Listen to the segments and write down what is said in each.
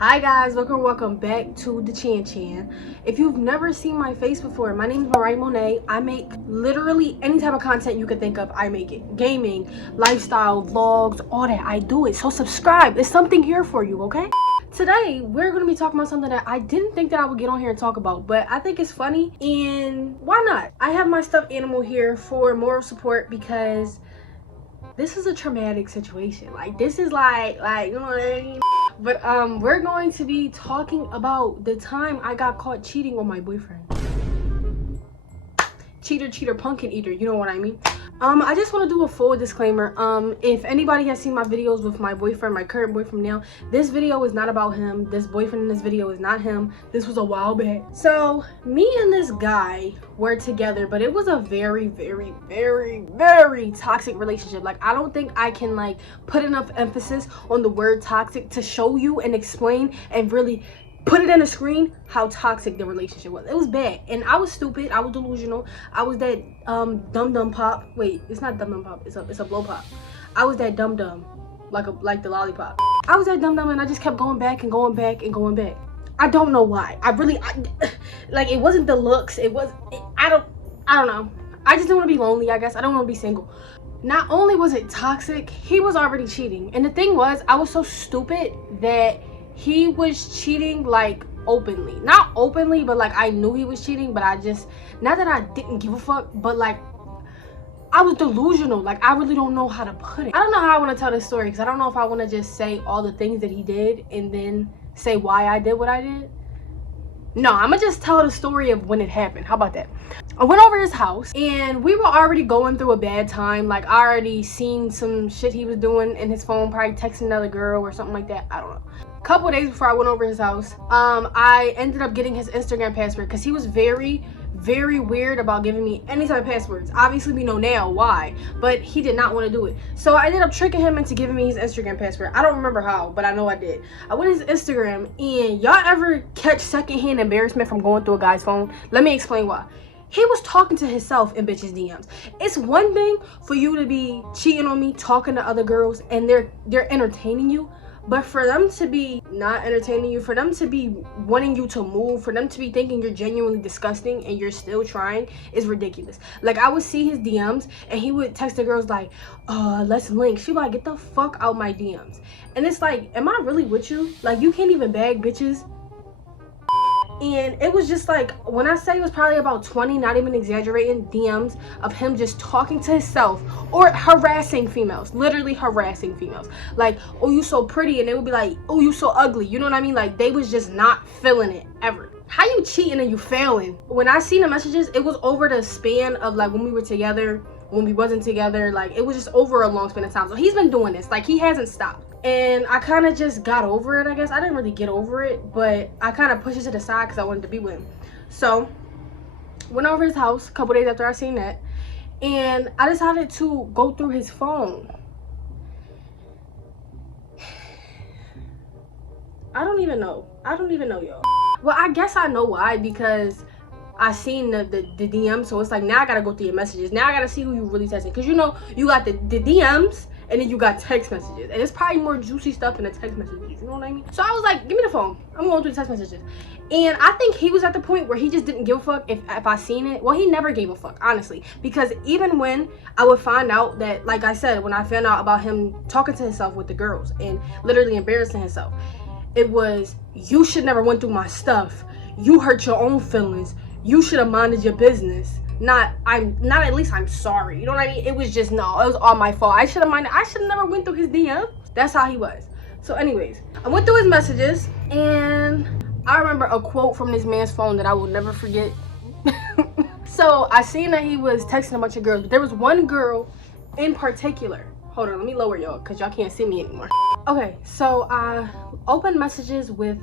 Hi guys, welcome back to the Chan. If you've never seen my face before, my name is Mariah Monet. I make literally any type of content you could think of. I make it. Gaming, lifestyle, vlogs, all that. I do it. So subscribe. There's something here for you, okay? Today, we're going to be talking about something that I didn't think that I would get on here and talk about, but I think it's funny, and why not? I have my stuffed animal here for moral support because this is a traumatic situation. Like, this is like, you know what I mean? But we're going to be talking about the time I got caught cheating on my boyfriend. Cheater, pumpkin eater, you know what I mean? I just want to do a full disclaimer. If anybody has seen my videos with my boyfriend, my current boyfriend now, this video is not about him. This boyfriend in this video is not him. This was a while back. So me and this guy were together, but it was a very toxic relationship. Like, I don't think I can like put enough emphasis on the word toxic to show you and explain and really put it in a screen how toxic the relationship was. It was bad, and I was stupid. I was delusional. I was that dum pop. Wait, it's not dum pop. It's a blow pop. I was that dum like the lollipop. I was that dum, and I just kept going back and going back and going back. I don't know why. Like, it wasn't the looks. I don't know. I just didn't want to be lonely. I guess I don't want to be single. Not only was it toxic, he was already cheating, and the thing was, I was so stupid that he was cheating like openly. Not openly, but like I knew he was cheating, but I just, not that I didn't give a fuck, but like I was delusional. Like, I really don't know how to put it. I don't know how I want to tell this story because I don't know if I want to just say all the things that he did and then say why I did what I did. No, I'm gonna just tell the story of when it happened. How about that? I went over his house and we were already going through a bad time. Like, I already seen some shit he was doing in his phone, probably texting another girl or something like that. I don't know. A couple of days before I went over his house, I ended up getting his Instagram password because he was very weird about giving me any type of passwords. Obviously we know now why, but he did not want to do it. So I ended up tricking him into giving me his Instagram password. I don't remember how, but I know I did. I went to his Instagram, and y'all ever catch secondhand embarrassment from going through a guy's phone? Let me explain why. He was talking to himself in bitches' DMs. It's one thing for you to be cheating on me, talking to other girls, and they're entertaining you. But for them to be not entertaining you, for them to be wanting you to move, for them to be thinking you're genuinely disgusting and you're still trying is ridiculous. Like, I would see his DMs and he would text the girls like, let's link. She'd be like, get the fuck out my DMs. And it's like, am I really with you? Like, you can't even bag bitches. And it was just like, when I say it was probably about 20, not even exaggerating, DMs of him just talking to himself or harassing females, literally harassing females. Like, oh, you so pretty, and they would be like, oh, you so ugly. You know what I mean? Like, they was just not feeling it ever. How you cheating and you failing? When I seen the messages, it was over the span of like when we were together, when we wasn't together. Like, it was just over a long span of time. So he's been doing this, like, he hasn't stopped. And I kind of just got over it, I guess. I didn't really get over it, but I kind of pushed it to the side because I wanted to be with him. So went over his house a couple days after I seen that, and I decided to go through his phone. I don't even know, y'all. Well, I guess I know why, because I seen the DM. So it's like, now I gotta go through your messages. Now I gotta see who you really texting, because you know you got the DMs, and then you got text messages, and it's probably more juicy stuff in the text messages, you know what I mean? So I was like, give me the phone, I'm going through the text messages. And I think he was at the point where he just didn't give a fuck if I seen it. Well, he never gave a fuck, honestly, because even when I would find out that, like I said, when I found out about him talking to himself with the girls and literally embarrassing himself, it was, you should never went through my stuff, you hurt your own feelings, you should have minded your business. Not at least I'm sorry, you know what I mean? It was just, no, it was all my fault. I should have never went through his DM. That's how he was. So anyways, I went through his messages, and I remember a quote from this man's phone that I will never forget. So I seen that he was texting a bunch of girls, but there was one girl in particular. Hold on, let me lower y'all because y'all can't see me anymore. Okay, so I opened messages with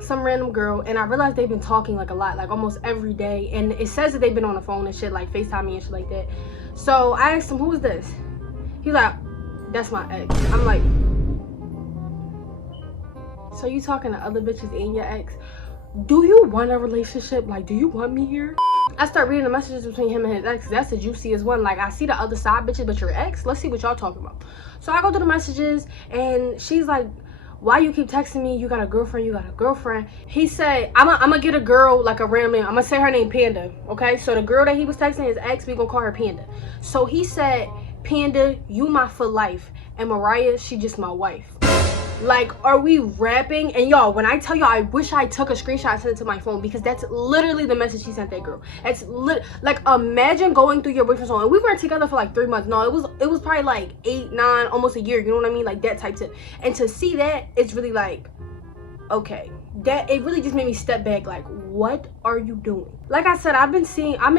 some random girl, and I realized they've been talking like a lot, like almost every day, and it says that they've been on the phone and shit, like FaceTime me and shit like that. So I asked him, who is this? He's like, that's my ex. I'm like, so you talking to other bitches and your ex? Do you want a relationship? Like, do you want me here? I start reading the messages between him and his ex. That's the juiciest one. Like, I see the other side bitches, but your ex, let's see what y'all talking about. So I go through the messages, and she's like, why you keep texting me? You got a girlfriend, you got a girlfriend. He said, I'm gonna get a girl, like a random, I'm gonna say her name Panda, okay? So the girl that he was texting, his ex, we gonna call her Panda. So he said, Panda, you my for life, and Mariah, she just my wife. Like, are we rapping? And y'all, when I tell y'all, I wish I took a screenshot and sent it to my phone, because that's literally the message he sent that girl. It's like, imagine going through your boyfriend's phone, and we weren't together for like 3 months. No, it was probably like 8, 9, almost a year, you know what I mean? Like that type shit. And to see that, it's really like, okay, that it really just made me step back. Like, what are you doing? Like I said, I've been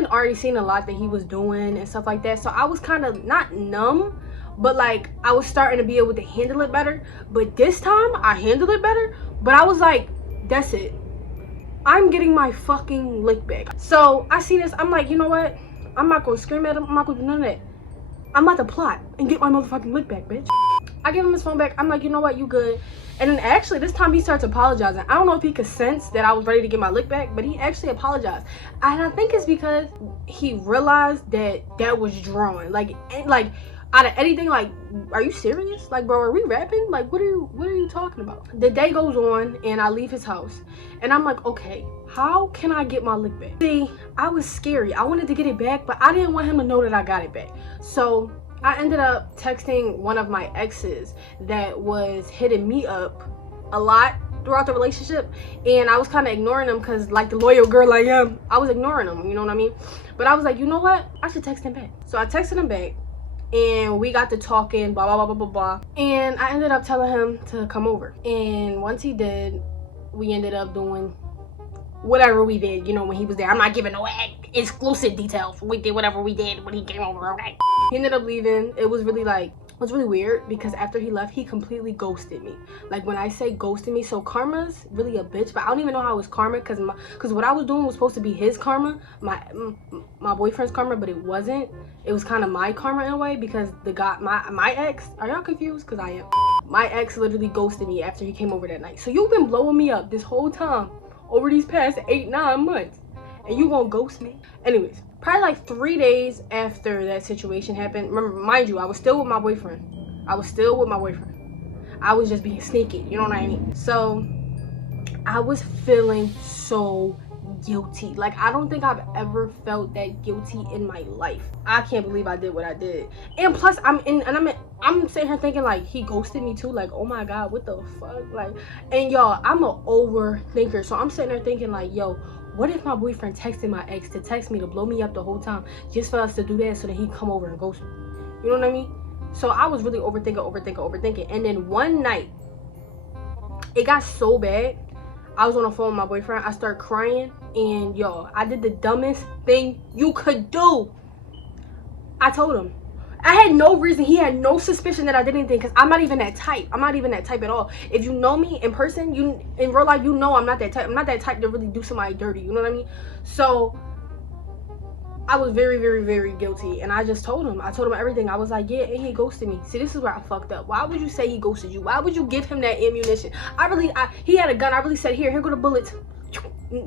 already seeing a lot that he was doing and stuff like that. So I was kind of not numb, but like I was starting to be able to handle it better. But this time I handled it better, but I was like, that's it, I'm getting my fucking lick back. So I see this, I'm like, you know what, I'm not gonna scream at him, I'm not gonna do none of that. I'm about to plot and get my motherfucking lick back, bitch. I give him his phone back. I'm like, you know what, you good. And then actually this time he starts apologizing. I don't know if he could sense that I was ready to get my lick back, but he actually apologized. And I think it's because he realized that was drawn. Like out of anything, like, are you serious? Like, bro, are we rapping? Like, what are you talking about? The day goes on and I leave his house and I'm like, okay, how can I get my lick back? See, I was scary. I wanted to get it back, but I didn't want him to know that I got it back. So I ended up texting one of my exes that was hitting me up a lot throughout the relationship, and I was kind of ignoring him because, like the loyal girl I am, I was ignoring him, you know what I mean? But I was like, you know what, I should text him back. So I texted him back and we got to talking, blah blah blah blah blah blah, and I ended up telling him to come over. And once he did, we ended up doing whatever we did, you know, when he was there. I'm not giving no exclusive details. We did whatever we did when he came over, okay? He ended up leaving. It was really weird because after he left, he completely ghosted me. Like, when I say ghosted me, so karma's really a bitch, but I don't even know how it was karma, because what I was doing was supposed to be his karma, my boyfriend's karma, but it wasn't. It was kind of my karma in a way, because the guy, my ex, are y'all confused? Because I am. My ex literally ghosted me after he came over that night. So you've been blowing me up this whole time over these past 8, 9 months, and you gonna ghost me? Anyways, probably like 3 days after that situation happened, remember, mind you, I was still with my boyfriend. I was just being sneaky, you know what I mean? So I was feeling so guilty. Like, I don't think I've ever felt that guilty in my life. I can't believe I did what I did. And plus I'm sitting here thinking, like, he ghosted me too. Like, oh my god, what the fuck? Like, and y'all, I'm an overthinker, so I'm sitting there thinking, like, yo, what if my boyfriend texted my ex to text me to blow me up the whole time just for us to do that so that he'd come over and ghost me? You know what I mean? So I was really overthinking. And then one night, it got so bad, I was on the phone with my boyfriend. I started crying, and y'all, I did the dumbest thing you could do. I told him. I had no reason. He had no suspicion that I did anything, because I'm not even that type. I'm not even that type at all. If you know me in person, in real life, you know I'm not that type. I'm not that type to really do somebody dirty. You know what I mean? So I was very, very, very guilty, and I just told him. I told him everything. I was like, yeah, and he ghosted me. See, this is where I fucked up. Why would you say he ghosted you? Why would you give him that ammunition? He had a gun. I really said, here go the bullets.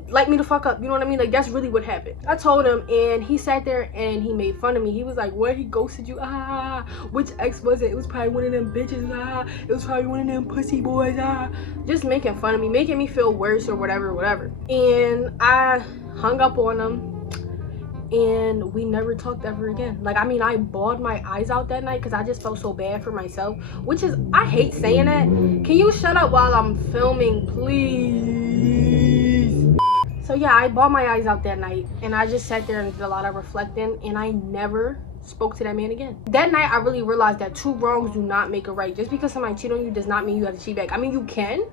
Light me the fuck up. You know what I mean? Like, that's really what happened. I told him, and he sat there and he made fun of me. He was like, what, he ghosted you? Ah, which ex was it? It was probably one of them bitches. Ah, it was probably one of them pussy boys. Ah, just making fun of me, making me feel worse or whatever. And I hung up on him, and we never talked ever again. Like, I mean, I bawled my eyes out that night because I just felt so bad for myself, which is, I hate saying that. Can you shut up while I'm filming, please? So yeah, I bawled my eyes out that night, and I just sat there and did a lot of reflecting, and I never spoke to that man again. That night, I really realized that 2 wrongs do not make a right. Just because somebody cheat on you does not mean you have to cheat back. I mean, you can,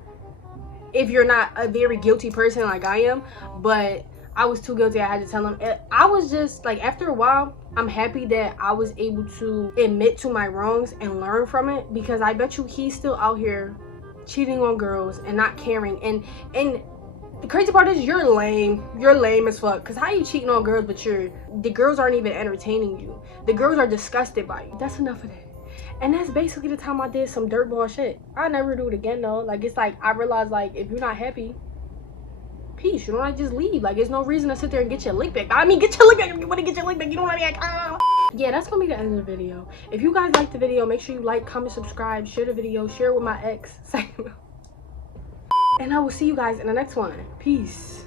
if you're not a very guilty person like I am, but I was too guilty. I had to tell him. I was just like, after a while, I'm happy that I was able to admit to my wrongs and learn from it, because I bet you he's still out here cheating on girls and not caring. And the crazy part is, you're lame as fuck, because how you cheating on girls but the girls aren't even entertaining you? The girls are disgusted by you. That's enough of that. And that's basically the time I did some dirtball shit. I'll never do it again though. Like, it's like, I realized, like, if you're not happy, peace. You know, like, just leave. Like, there's no reason to sit there and get your lick back. I mean, get your lick back if you want to get your lick back. You know what I mean? Like, yeah, that's gonna be the end of the video. If you guys liked the video, make sure you like, comment, subscribe, share the video, share it with my ex. And I will see you guys in the next one. Peace.